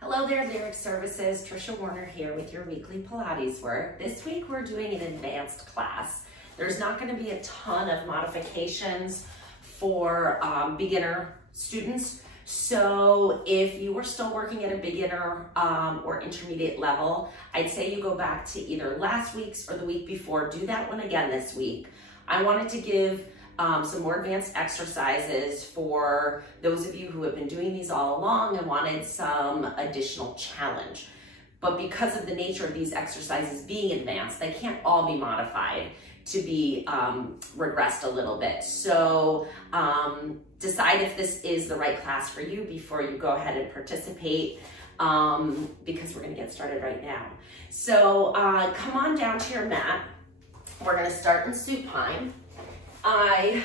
Hello there, Lyric Services. Trisha Warner here with your weekly Pilates work. This week we're doing an advanced class. There's not going to be a ton of modifications for beginner students. So if you were still working at a beginner or intermediate level, I'd say you go back to either last week's or the week before. Do that one again this week. I wanted to give some more advanced exercises for those of you who have been doing these all along and wanted some additional challenge. But because of the nature of these exercises being advanced, they can't all be modified to be regressed a little bit. So decide if this is the right class for you before you go ahead and participate, because we're gonna get started right now. So come on down to your mat. We're gonna start in supine. I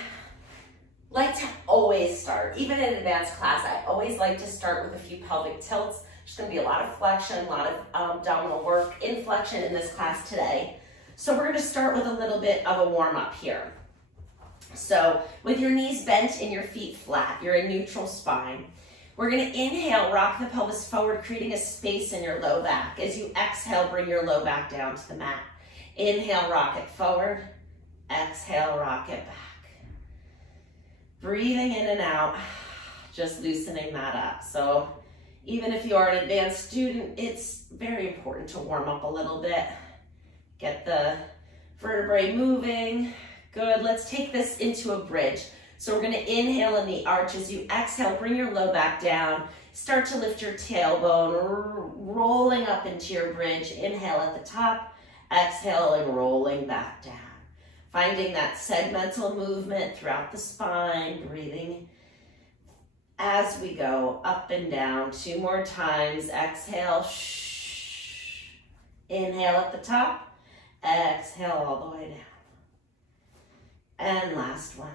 like to always start, even in advanced class, I always like to start with a few pelvic tilts. There's going to be a lot of flexion, a lot of abdominal work in flexion in this class today. So we're going to start with a little bit of a warm-up here. So with your knees bent and your feet flat, you're in neutral spine. We're going to inhale, rock the pelvis forward, creating a space in your low back. As you exhale, bring your low back down to the mat. Inhale, rock it forward. Exhale, rock it back. Breathing in and out, just loosening that up. So even if you are an advanced student, it's very important to warm up a little bit. Get the vertebrae moving. Good, let's take this into a bridge. So we're gonna inhale in the arch. As you exhale, bring your low back down. Start to lift your tailbone, rolling up into your bridge. Inhale at the top, exhale and rolling back down. Finding that segmental movement throughout the spine, breathing as we go up and down. 2 more times. Exhale, shh. Inhale at the top, exhale all the way down. And last one.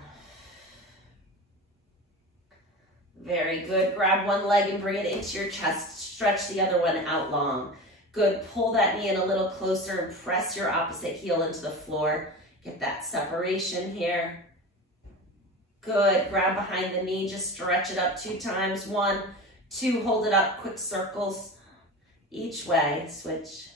Very good. Grab one leg and bring it into your chest. Stretch the other one out long. Good. Pull that knee in a little closer and press your opposite heel into the floor. Get that separation here. Good. Grab behind the knee. Just stretch it up 2 times. 1, 2. Hold it up. Quick circles each way. Switch.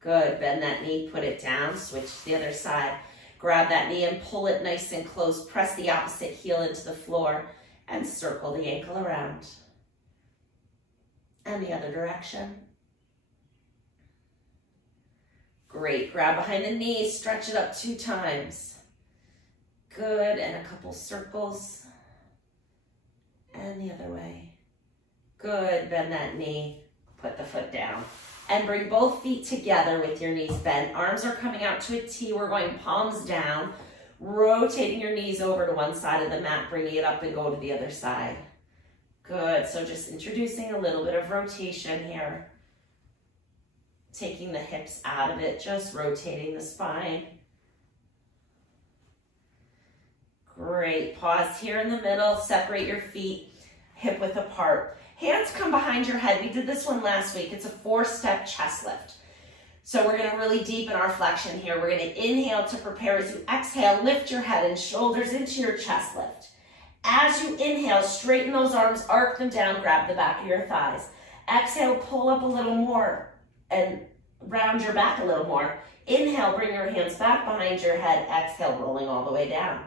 Good. Bend that knee. Put it down. Switch to the other side. Grab that knee and pull it nice and close. Press the opposite heel into the floor and circle the ankle around. And the other direction. Great. Grab behind the knee, stretch it up 2 times. Good. And a couple circles. And the other way. Good. Bend that knee. Put the foot down. And bring both feet together with your knees bent. Arms are coming out to a T. We're going palms down. Rotating your knees over to one side of the mat. Bringing it up and go to the other side. Good. So just introducing a little bit of rotation here. Taking the hips out of it, just rotating the spine. Great. Pause here in the middle. Separate your feet, hip width apart. Hands come behind your head. We did this one last week. It's a 4-step chest lift. So we're going to really deepen our flexion here. We're going to inhale to prepare. As you exhale, lift your head and shoulders into your chest lift. As you inhale, straighten those arms, arc them down, grab the back of your thighs. Exhale, pull up a little more and round your back a little more. Inhale, bring your hands back behind your head. Exhale, rolling all the way down.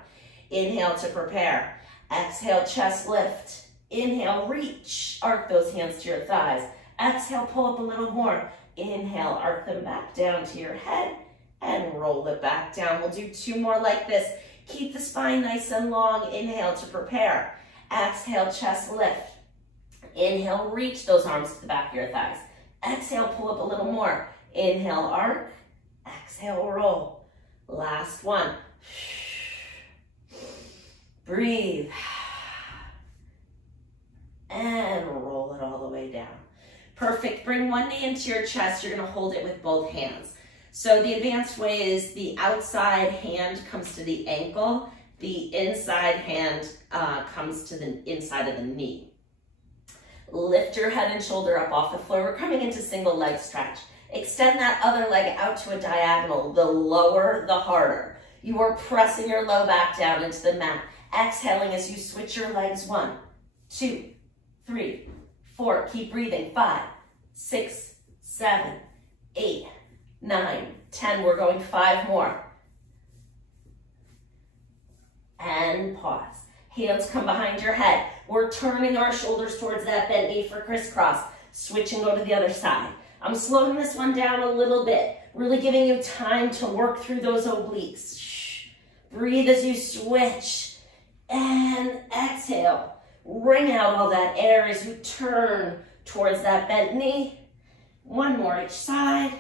Inhale to prepare. Exhale, chest lift. Inhale, reach. Arc those hands to your thighs. Exhale, pull up a little more. Inhale, arc them back down to your head and roll it back down. We'll do 2 more like this. Keep the spine nice and long. Inhale to prepare. Exhale, chest lift. Inhale, reach those arms to the back of your thighs. Exhale, pull up a little more. Inhale, arc. Exhale, roll. Last one. Breathe. And roll it all the way down. Perfect. Bring one knee into your chest. You're going to hold it with both hands. So the advanced way is the outside hand comes to the ankle. The inside hand comes to the inside of the knee. Lift your head and shoulder up off the floor. We're coming into single leg stretch. Extend that other leg out to a diagonal. The lower, the harder. You are pressing your low back down into the mat. Exhaling as you switch your legs. 1, 2, 3, 4. Keep breathing. 5, 6, 7, 8, 9, 10. We're going 5 more. And pause. Hands come behind your head. We're turning our shoulders towards that bent knee for crisscross. Switch and go to the other side. I'm slowing this one down a little bit, really giving you time to work through those obliques. Shh. Breathe as you switch. And exhale. Wring out all that air as you turn towards that bent knee. 1 more each side.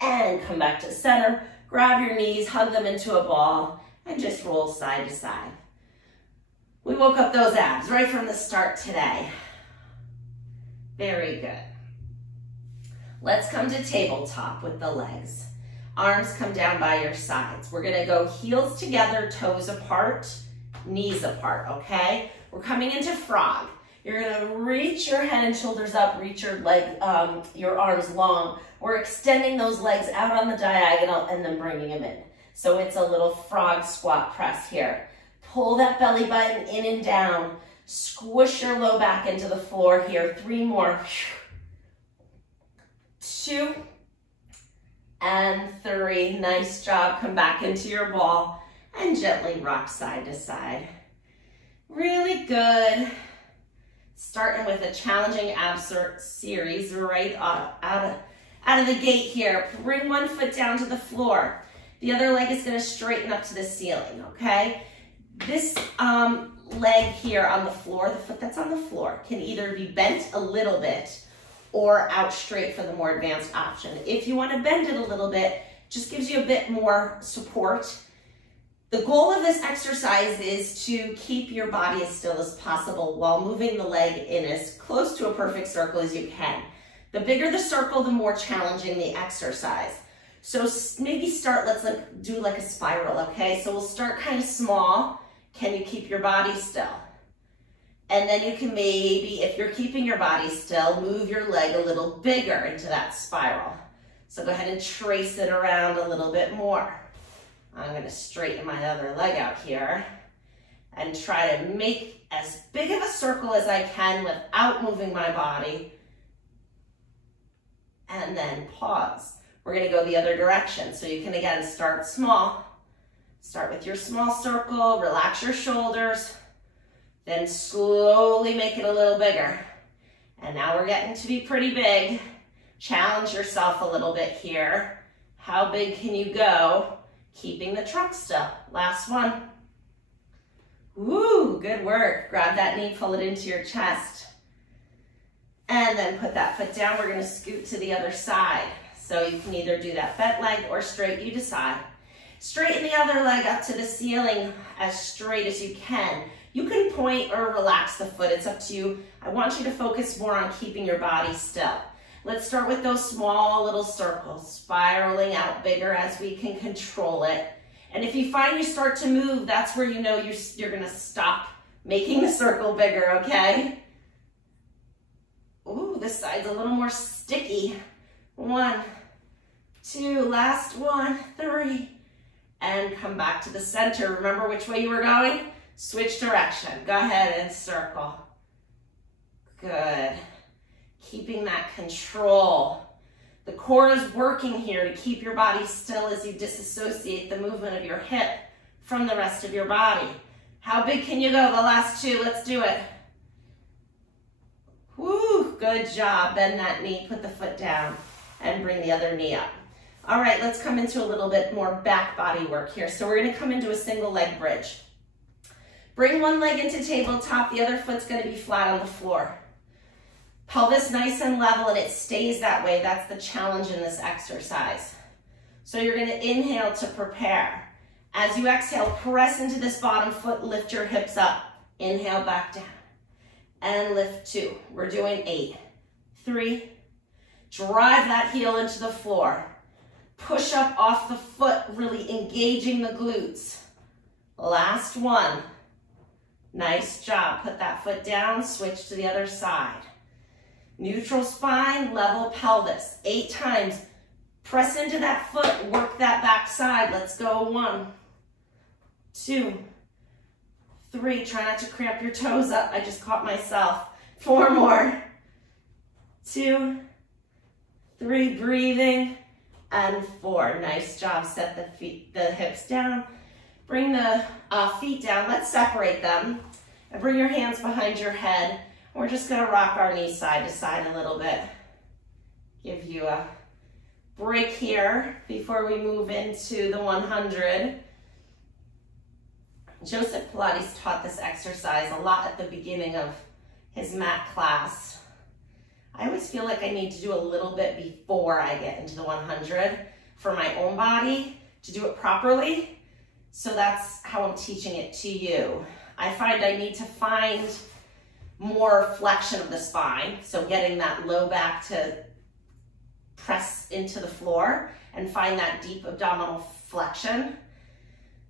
And come back to center. Grab your knees, hug them into a ball, and just roll side to side. We woke up those abs right from the start today. Very good. Let's come to tabletop with the legs. Arms come down by your sides. We're gonna go heels together, toes apart, knees apart, okay? We're coming into frog. You're gonna reach your head and shoulders up, reach your your arms long. We're extending those legs out on the diagonal and then bringing them in. So it's a little frog squat press here. Pull that belly button in and down. Squish your low back into the floor here. 3 more. 2 and 3. Nice job. Come back into your ball and gently rock side to side. Really good. Starting with a challenging abs series right out of the gate here. Bring one foot down to the floor. The other leg is going to straighten up to the ceiling, okay? This leg here on the floor, the foot that's on the floor, can either be bent a little bit or out straight for the more advanced option. If you want to bend it a little bit, just gives you a bit more support. The goal of this exercise is to keep your body as still as possible while moving the leg in as close to a perfect circle as you can. The bigger the circle, the more challenging the exercise. So maybe start, let's do like a spiral, okay? So we'll start kind of small. Can you keep your body still? And then you can maybe, if you're keeping your body still, move your leg a little bigger into that spiral. So go ahead and trace it around a little bit more. I'm going to straighten my other leg out here and try to make as big of a circle as I can without moving my body. And then pause. We're going to go the other direction. So you can, again, start small. Start with your small circle, relax your shoulders, then slowly make it a little bigger. And now we're getting to be pretty big. Challenge yourself a little bit here. How big can you go? Keeping the truck still. Last one. Woo, good work. Grab that knee, pull it into your chest. And then put that foot down. We're going to scoot to the other side. So you can either do that bent leg or straight, you decide. Straighten the other leg up to the ceiling as straight as you can. You can point or relax the foot, it's up to you. I want you to focus more on keeping your body still. Let's start with those small little circles, spiraling out bigger as we can control it. And if you find you start to move, that's where you know you're gonna stop making the circle bigger, okay? Ooh, this side's a little more sticky. 1, 2, last 1, 3. And come back to the center. Remember which way you were going? Switch direction. Go ahead and circle. Good. Keeping that control. The core is working here to keep your body still as you disassociate the movement of your hip from the rest of your body. How big can you go? The last 2. Let's do it. Woo, good job. Bend that knee, put the foot down, and bring the other knee up. All right, let's come into a little bit more back body work here. So we're gonna come into a single leg bridge. Bring one leg into tabletop, the other foot's gonna be flat on the floor. Pelvis nice and level, and it stays that way. That's the challenge in this exercise. So you're gonna inhale to prepare. As you exhale, press into this bottom foot, lift your hips up. Inhale back down, and lift 2. We're doing 8, 3, drive that heel into the floor. Push up off the foot, really engaging the glutes. Last 1. Nice job. Put that foot down, switch to the other side. Neutral spine, level pelvis. 8 times. Press into that foot, work that back side. Let's go. 1, 2, 3. Try not to cramp your toes up. I just caught myself. 4 more. 2, 3, breathing, and 4. Nice job. Set the hips down. Bring the feet down. Let's separate them. And bring your hands behind your head. We're just going to rock our knees side to side a little bit. Give you a break here before we move into the 100. Joseph Pilates taught this exercise a lot at the beginning of his mat class. I always feel like I need to do a little bit before I get into the 100 for my own body to do it properly. So that's how I'm teaching it to you. I find I need to find more flexion of the spine. So getting that low back to press into the floor and find that deep abdominal flexion.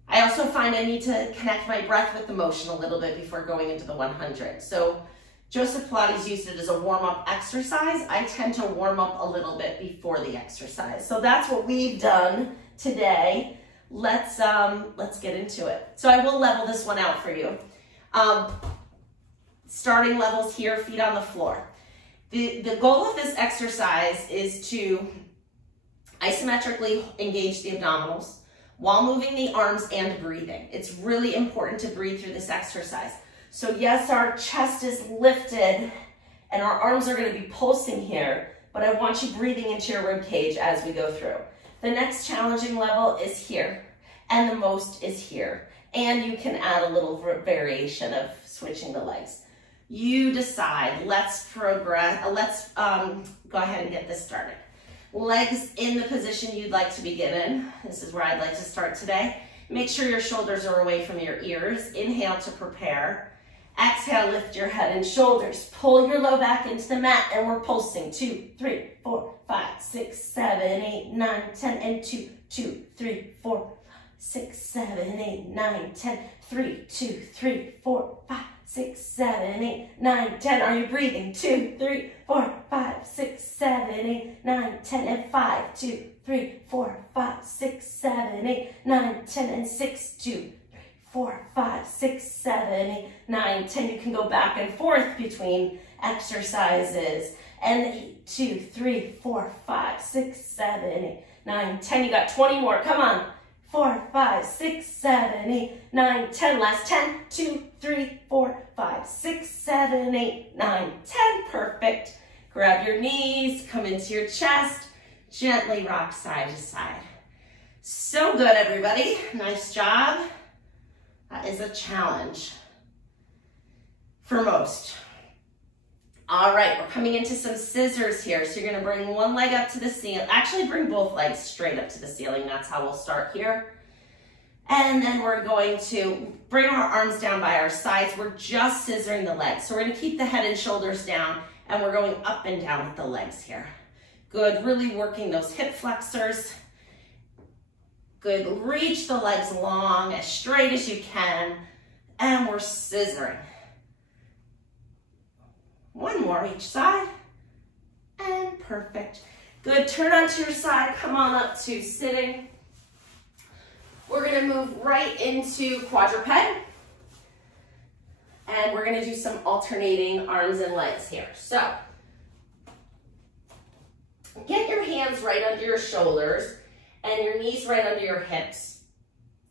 I also find I need to connect my breath with the motion a little bit before going into the 100. So Joseph Pilates used it as a warm-up exercise. I tend to warm up a little bit before the exercise. So that's what we've done today. Let's get into it. So I will level this one out for you. Starting levels here, feet on the floor. The goal of this exercise is to isometrically engage the abdominals while moving the arms and breathing. It's really important to breathe through this exercise. So yes, our chest is lifted and our arms are going to be pulsing here, but I want you breathing into your rib cage as we go through. The next challenging level is here, and the most is here. And you can add a little variation of switching the legs. You decide. Let's progress. Let's go ahead and get this started. Legs in the position you'd like to begin in. This is where I'd like to start today. Make sure your shoulders are away from your ears. Inhale to prepare. Exhale, lift your head and shoulders. Pull your low back into the mat, and we're pulsing. 2, 3, 4, 5, 6, 7, 8, 9, 10, and 2, 2, 3, 4, 6, 7, 8, 9, 10, 3, 2, 3, 4, 5, 6, 7, 8, 9, 10. Are you breathing? 2, 3, 4, 5, 6, 7, 8, 9, 10, and 5, 2, 3, 4, 5, 6, 7, 8, 9, 10, and 6, 2, 3, 4, 5, 6, 7, 8, 9, 10. You can go back and forth between exercises. And 8, 2, 3, 4, 5, 6, 7, 8, 9, 10. You got 20 more. Come on. 4, 5, 6, 7, 8, 9, 10. Last 10. 2, 3, 4, 5, 6, 7, 8, 9, 10. Perfect. Grab your knees. Come into your chest. Gently rock side to side. So good, everybody. Nice job. That is a challenge for most. All right, we're coming into some scissors here. So you're gonna bring one leg up to the ceiling. Actually, bring both legs straight up to the ceiling. That's how we'll start here. And then we're going to bring our arms down by our sides. We're just scissoring the legs. So we're gonna keep the head and shoulders down, and we're going up and down with the legs here. Good, really working those hip flexors. Good, reach the legs long, as straight as you can, and we're scissoring. One more each side, and perfect. Good, turn onto your side, come on up to sitting. We're gonna move right into quadruped, and we're gonna do some alternating arms and legs here. So, get your hands right under your shoulders, and your knees right under your hips.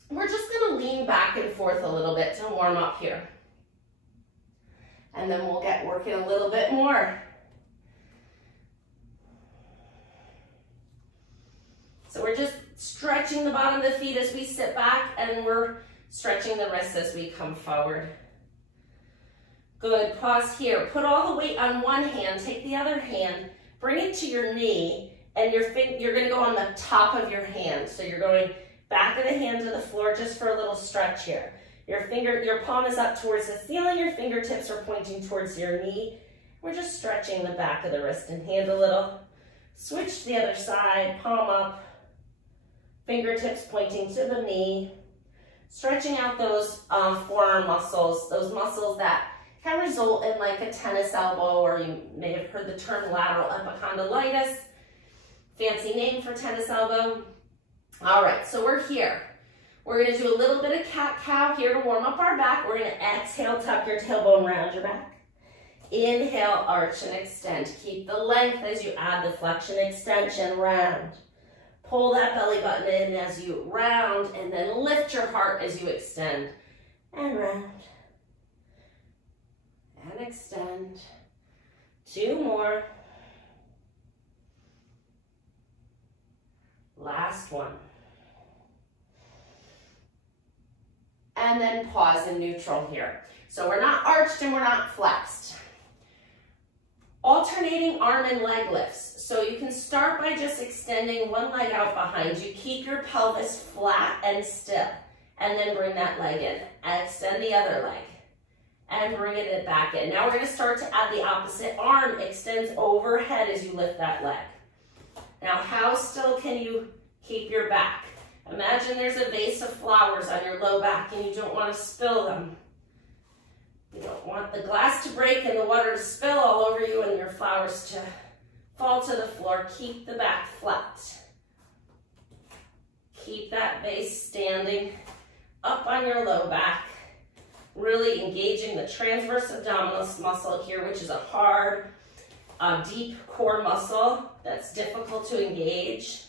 We're just gonna lean back and forth a little bit to warm up here. And then we'll get working a little bit more. So we're just stretching the bottom of the feet as we sit back, and we're stretching the wrists as we come forward. Good, pause here. Put all the weight on one hand, take the other hand, bring it to your knee, and you're gonna go on the top of your hand. So you're going back of the hand to the floor just for a little stretch here. Your palm is up towards the ceiling, your fingertips are pointing towards your knee. We're just stretching the back of the wrist and hand a little. Switch to the other side, palm up, fingertips pointing to the knee. Stretching out those forearm muscles, those muscles that can result in like a tennis elbow, or you may have heard the term lateral epicondylitis. Fancy name for tennis elbow. All right, so we're here. We're gonna do a little bit of cat-cow here to warm up our back. We're gonna exhale, tuck your tailbone around your back. Inhale, arch and extend. Keep the length as you add the flexion, extension, round. Pull that belly button in as you round, and then lift your heart as you extend. And round. And extend. 2 more. Last one. And then pause in neutral here. So we're not arched and we're not flexed. Alternating arm and leg lifts. So you can start by just extending one leg out behind you. Keep your pelvis flat and still. And then bring that leg in. And extend the other leg. And bring it back in. Now we're going to start to add the opposite arm. Extends overhead as you lift that leg. Now how still can you keep your back? Imagine there's a vase of flowers on your low back and you don't want to spill them. You don't want the glass to break and the water to spill all over you and your flowers to fall to the floor. Keep the back flat. Keep that vase standing up on your low back. Really engaging the transverse abdominis muscle here, which is a hard, deep core muscle that's difficult to engage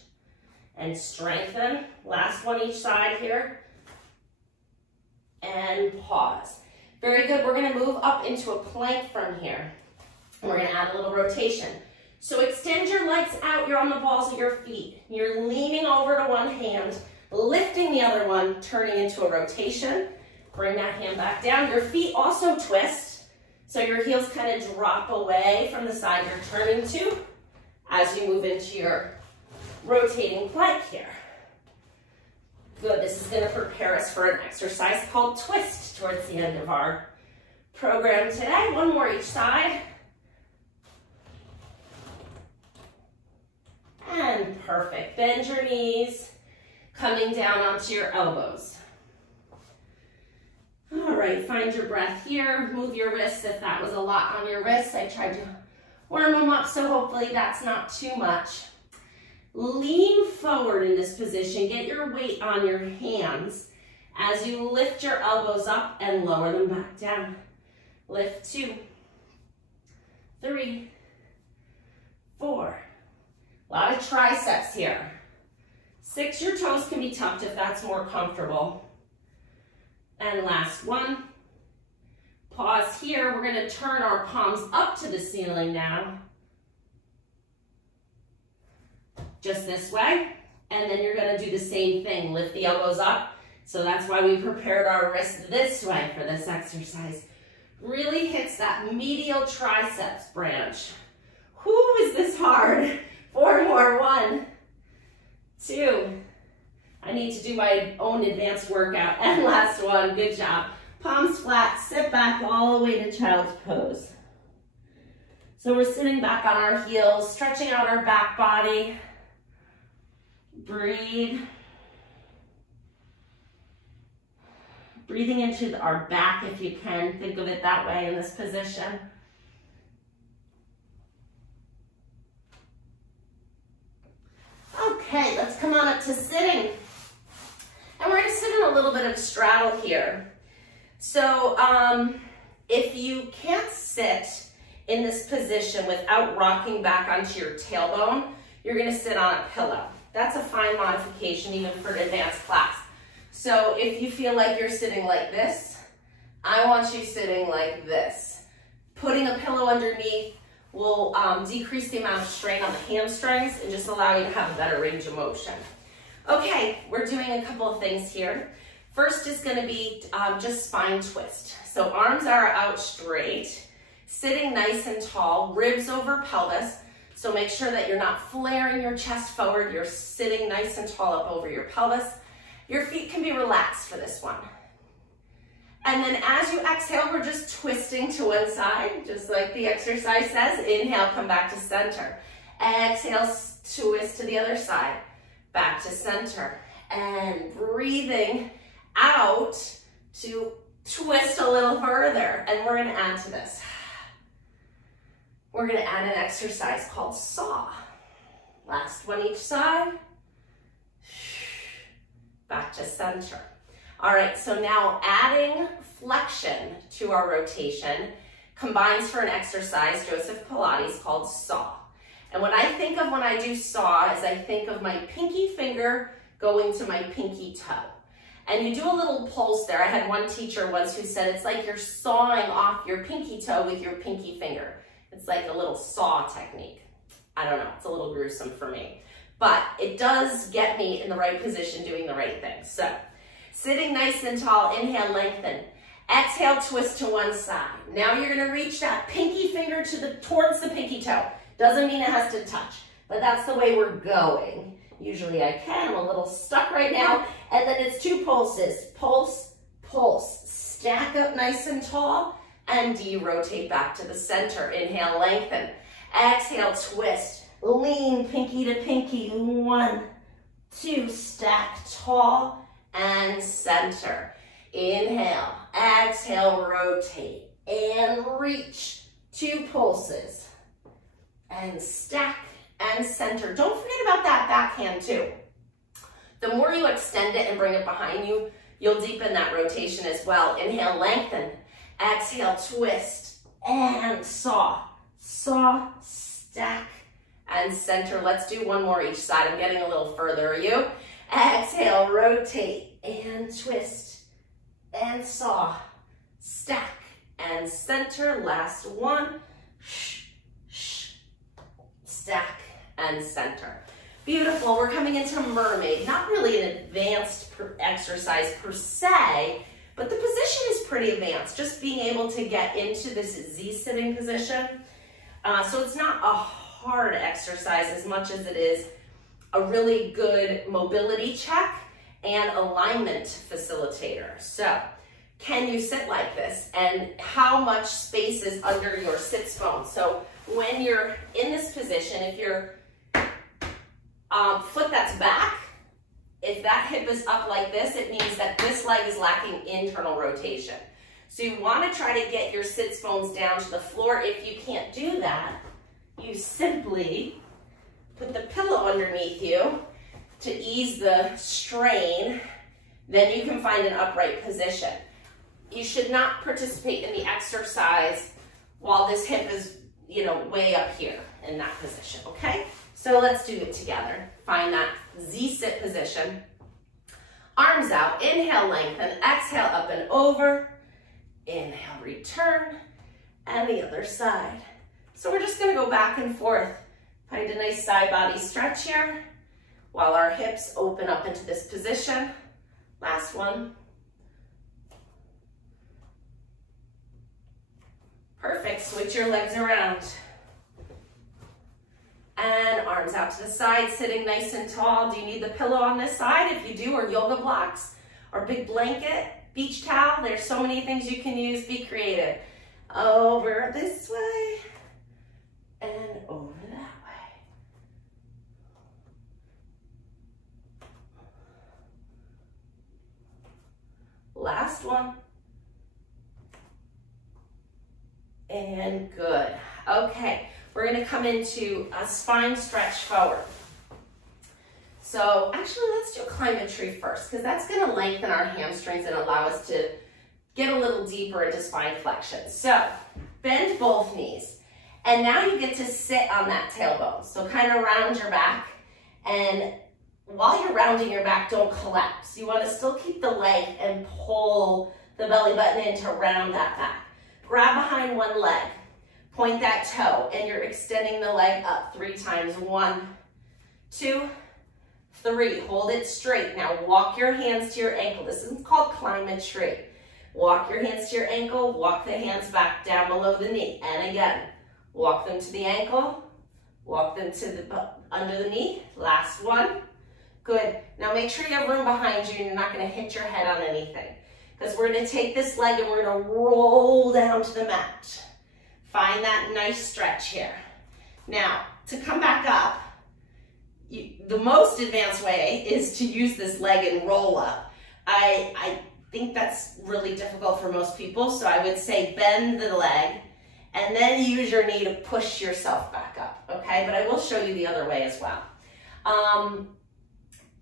and strengthen. Last one each side here. And pause. Very good. We're going to move up into a plank from here. And we're going to add a little rotation. So extend your legs out. You're on the balls of your feet. You're leaning over to one hand, lifting the other one, turning into a rotation. Bring that hand back down. Your feet also twist. So your heels kind of drop away from the side you're turning to as you move into your rotating plank here. Good, this is going to prepare us for an exercise called twist towards the end of our program today. One more each side. And perfect. Bend your knees, coming down onto your elbows. All right, find your breath here. Move your wrists if that was a lot on your wrists. I tried to warm them up, so hopefully that's not too much. Lean forward in this position. Get your weight on your hands as you lift your elbows up and lower them back down. Lift 2, 3, 4. A lot of triceps here. 6, your toes can be tucked if that's more comfortable. And last one. Pause here. We're going to turn our palms up to the ceiling now. Just this way, and then you're going to do the same thing. Lift the elbows up. So that's why we prepared our wrist this way for this exercise. Really hits that medial triceps branch. Whoo, is this hard? 4 more. 1, 2. I need to do my own advanced workout. And last one. Good job. Palms flat. Sit back all the way to child's pose. So we're sitting back on our heels, stretching out our back body. Breathe. Breathing into our back if you can. Think of it that way in this position. Okay, let's come on up to sitting. And we're going to sit in a little bit of straddle here. So if you can't sit in this position without rocking back onto your tailbone, you're going to sit on a pillow. That's a fine modification even for an advanced class. So if you feel like you're sitting like this, I want you sitting like this. Putting a pillow underneath will decrease the amount of strain on the hamstrings and just allow you to have a better range of motion. Okay, we're doing a couple of things here. First is going to be just spine twist. So arms are out straight, sitting nice and tall, ribs over pelvis. So make sure that you're not flaring your chest forward. You're sitting nice and tall up over your pelvis. Your feet can be relaxed for this one. And then as you exhale, we're just twisting to one side, just like the exercise says. Inhale, come back to center. Exhale, twist to the other side, back to center. And breathing out to twist a little further. And we're gonna add to this. We're going to add an exercise called saw. Last one each side. Back to center. All right, so now adding flexion to our rotation. combines for an exercise, Joseph Pilates, called saw. And when I do saw is I think of my pinky finger going to my pinky toe. And you do a little pulse there. I had one teacher once who said it's like you're sawing off your pinky toe with your pinky finger. It's like a little saw technique. I don't know, it's a little gruesome for me. But it does get me in the right position doing the right thing. So, sitting nice and tall, inhale, lengthen. Exhale, twist to one side. Now you're gonna reach that pinky finger towards the pinky toe. Doesn't mean it has to touch, but that's the way we're going. Usually I can, I'm a little stuck right now. And then it's 2 pulses. Pulse, pulse. Stack up nice and tall and de-rotate back to the center. Inhale, lengthen. Exhale, twist. Lean pinky to pinky. 1, 2, stack tall and center. Inhale, exhale, rotate and reach. 2 pulses and stack and center. Don't forget about that backhand too. The more you extend it and bring it behind you, you'll deepen that rotation as well. Inhale, lengthen. Exhale, twist and saw. Saw, stack, and center. Let's do one more each side. I'm getting a little further. Are you? Exhale, rotate and twist and saw. Stack and center. Last one. Stack and center. Beautiful. We're coming into mermaid. Not really an advanced exercise per se, but the position is pretty advanced. Just being able to get into this Z sitting position. So it's not a hard exercise as much as it is a really good mobility check and alignment facilitator. So can you sit like this? And how much space is under your sits bone? So when you're in this position, if your foot that's back, if that hip is up like this, it means that this leg is lacking internal rotation. So you want to try to get your sits bones down to the floor. If you can't do that, you simply put the pillow underneath you to ease the strain. Then you can find an upright position. You should not participate in the exercise while this hip is, way up here in that position, okay? So let's do it together. Find that Z-sit position. Arms out, inhale, lengthen, exhale, up and over. Inhale, return, and the other side. So we're just gonna go back and forth. Find a nice side body stretch here while our hips open up into this position. Last one. Perfect, switch your legs around. And arms out to the side, sitting nice and tall. Do you need the pillow on this side? If you do, or yoga blocks, or big blanket, beach towel, there's so many things you can use. Be creative. Over this way, and over that way. Last one. And good. Okay, we're gonna come into a spine stretch forward. So actually, let's do climb a tree first, because that's gonna lengthen our hamstrings and allow us to get a little deeper into spine flexion. So bend both knees. And now you get to sit on that tailbone. So kind of round your back. And while you're rounding your back, don't collapse. You want to still keep the leg and pull the belly button in to round that back. Grab behind one leg, point that toe, and you're extending the leg up 3 times. 1, 2, 3. Hold it straight. Now walk your hands to your ankle. This is called climb a tree. Walk your hands to your ankle, walk the hands back down below the knee. And again, walk them to the ankle, walk them to the under the knee. Last one. Good. Now make sure you have room behind you and you're not going to hit your head on anything. Because we're going to take this leg and we're going to roll down to the mat. Find that nice stretch here. Now, to come back up, the most advanced way is to use this leg and roll up. I think that's really difficult for most people, so I would say bend the leg and then use your knee to push yourself back up, okay? But I will show you the other way as well.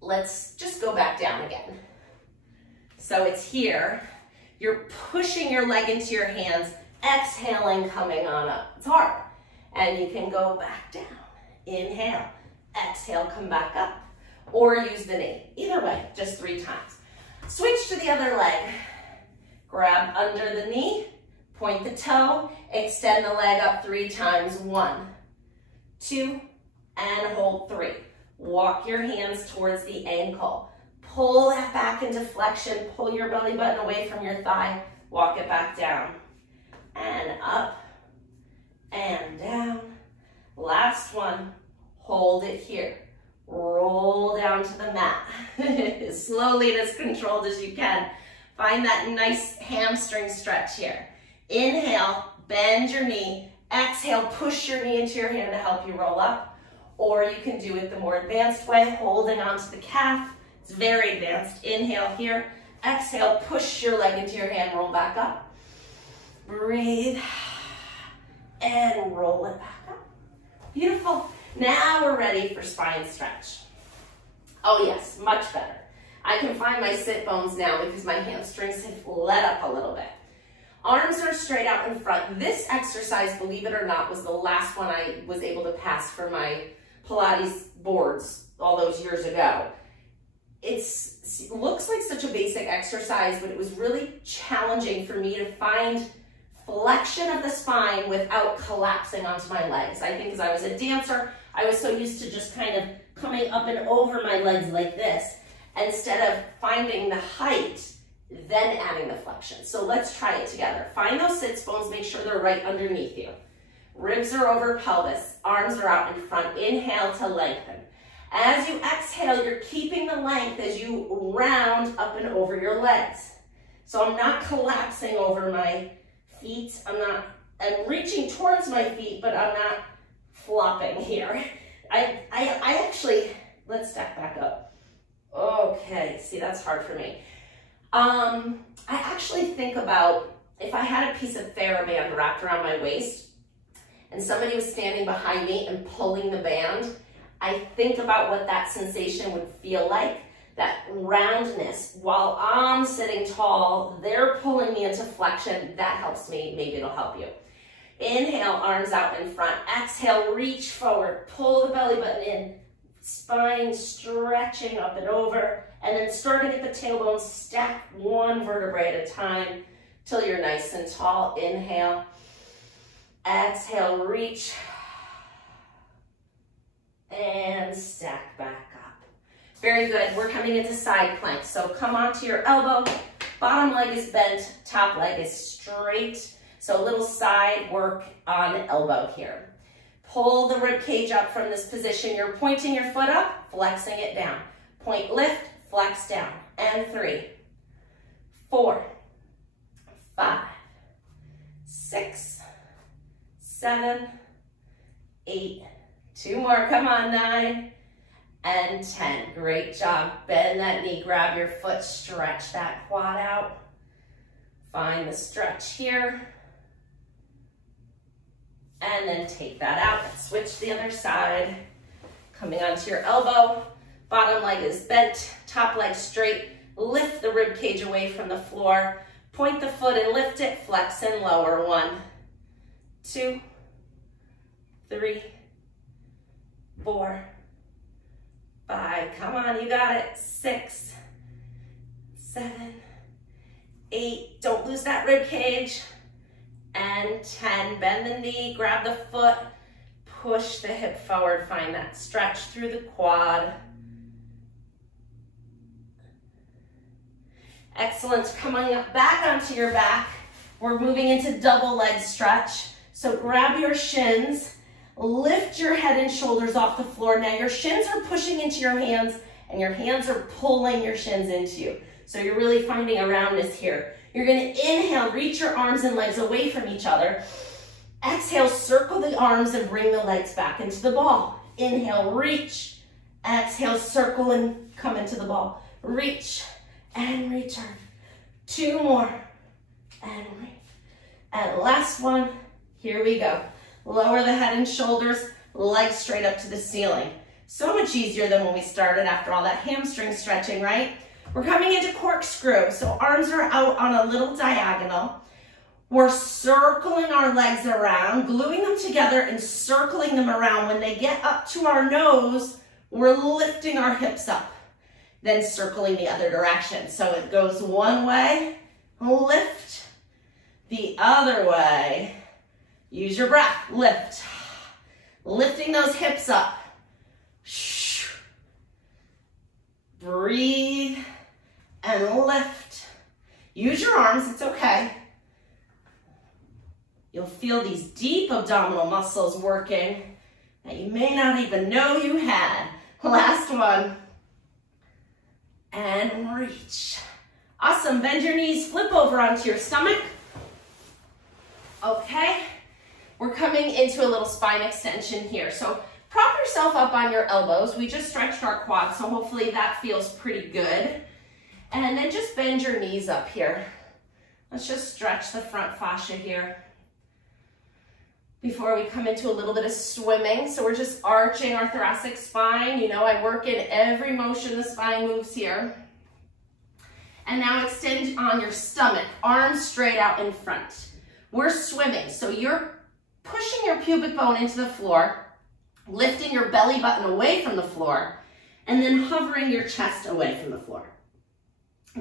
Let's just go back down again. So it's here. You're pushing your leg into your hands, exhaling, coming on up. It's hard. And you can go back down. Inhale, exhale, come back up. Or use the knee. Either way, just 3 times. Switch to the other leg. Grab under the knee, point the toe, extend the leg up 3 times. 1, 2, and hold 3. Walk your hands towards the ankle. Pull that back into flexion. Pull your belly button away from your thigh. Walk it back down. And up and down. Last one. Hold it here. Roll down to the mat. Slowly and as controlled as you can. Find that nice hamstring stretch here. Inhale, bend your knee. Exhale, push your knee into your hand to help you roll up. Or you can do it the more advanced way, holding onto the calf. It's very advanced. Inhale here. Exhale, push your leg into your hand, roll back up. Breathe. And roll it back up. Beautiful. Now we're ready for spine stretch. Oh yes, much better. I can find my sit bones now because my hamstrings have let up a little bit. Arms are straight out in front. This exercise, believe it or not, was the last one I was able to pass for my Pilates boards all those years ago. It looks like such a basic exercise, but it was really challenging for me to find flexion of the spine without collapsing onto my legs. I think because I was a dancer, I was so used to just kind of coming up and over my legs like this, instead of finding the height, then adding the flexion. So let's try it together. Find those sits bones, make sure they're right underneath you. Ribs are over pelvis, arms are out in front. Inhale to lengthen. As you exhale, you're keeping the length as you round up and over your legs. So I'm not collapsing over my feet. I'm reaching towards my feet, but I'm not flopping here. I actually, let's stack back up. Okay, see, that's hard for me. I actually think about if I had a piece of TheraBand wrapped around my waist and somebody was standing behind me and pulling the band, I think about what that sensation would feel like, that roundness. While I'm sitting tall, they're pulling me into flexion. That helps me. Maybe it'll help you. Inhale, arms out in front. Exhale, reach forward. Pull the belly button in. Spine stretching up and over. And then starting at the tailbone, stack 1 vertebrae at a time till you're nice and tall. Inhale. Exhale, reach. And stack back up. Very good. We're coming into side plank. So come onto your elbow. Bottom leg is bent. Top leg is straight. So a little side work on elbow here. Pull the rib cage up from this position. You're pointing your foot up, flexing it down. Point, lift, flex down. And 3, 4, 5, 6, 7, 8, 2 more. Come on, 9 and 10. Great job. Bend that knee, grab your foot, stretch that quad out. Find the stretch here. And then take that out. Switch to the other side. Coming onto your elbow. Bottom leg is bent. Top leg straight. Lift the rib cage away from the floor. Point the foot and lift it. Flex and lower. 1, 2, 3, 4, 5. Come on, you got it. 6, 7, 8. Don't lose that rib cage. And 10, bend the knee, grab the foot, push the hip forward, find that stretch through the quad. Excellent, coming up back onto your back. We're moving into double leg stretch. So grab your shins, lift your head and shoulders off the floor. Now your shins are pushing into your hands and your hands are pulling your shins into you. So you're really finding a roundness here. You're going to inhale, reach your arms and legs away from each other. Exhale, circle the arms and bring the legs back into the ball. Inhale, reach. Exhale, circle and come into the ball. Reach and return. 2 more. And reach. And last one. Here we go. Lower the head and shoulders, legs straight up to the ceiling. So much easier than when we started after all that hamstring stretching, right? We're coming into corkscrew, so arms are out on a little diagonal. We're circling our legs around, gluing them together and circling them around. When they get up to our nose, we're lifting our hips up, then circling the other direction. So it goes one way, lift, the other way. Use your breath, lift. Lifting those hips up. Breathe and lift. Use your arms, it's okay. You'll feel these deep abdominal muscles working that you may not even know you had. Last one. And reach. Awesome, bend your knees, flip over onto your stomach. Okay, we're coming into a little spine extension here. So prop yourself up on your elbows. We just stretched our quads, so hopefully that feels pretty good. And then just bend your knees up here. Let's just stretch the front fascia here before we come into a little bit of swimming. So we're just arching our thoracic spine. You know, I work in every motion the spine moves here. And now extend on your stomach, arms straight out in front. We're swimming, so you're pushing your pubic bone into the floor, lifting your belly button away from the floor, and then hovering your chest away from the floor.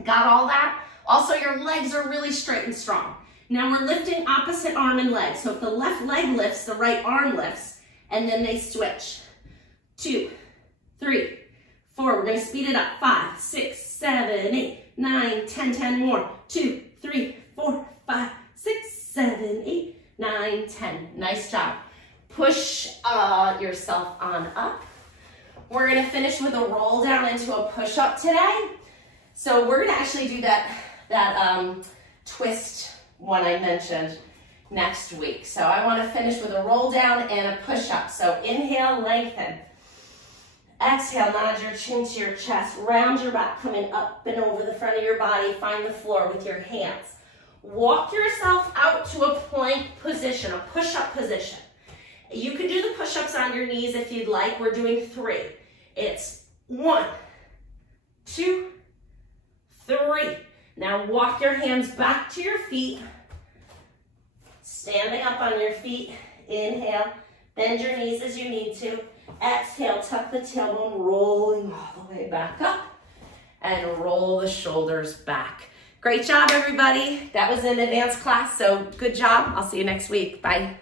Got all that? Also, your legs are really straight and strong. Now we're lifting opposite arm and leg. So if the left leg lifts, the right arm lifts, and then they switch. 2, 3, 4. We're going to speed it up. 5, 6, 7, 8, 9, 10, 10 more. 2, 3, 4, 5, 6, 7, 8, 9, 10. Nice job. Push yourself on up. We're going to finish with a roll down into a push-up today. So we're going to actually do that twist one I mentioned next week. So I want to finish with a roll down and a push-up. So inhale, lengthen. Exhale, nod your chin to your chest. Round your back, coming up and over the front of your body. Find the floor with your hands. Walk yourself out to a plank position, a push-up position. You can do the push-ups on your knees if you'd like. We're doing 3. It's 1, 2, 3. Now walk your hands back to your feet. Standing up on your feet. Inhale. Bend your knees as you need to. Exhale, tuck the tailbone, rolling all the way back up. And roll the shoulders back. Great job, everybody. That was an advanced class, so good job. I'll see you next week. Bye.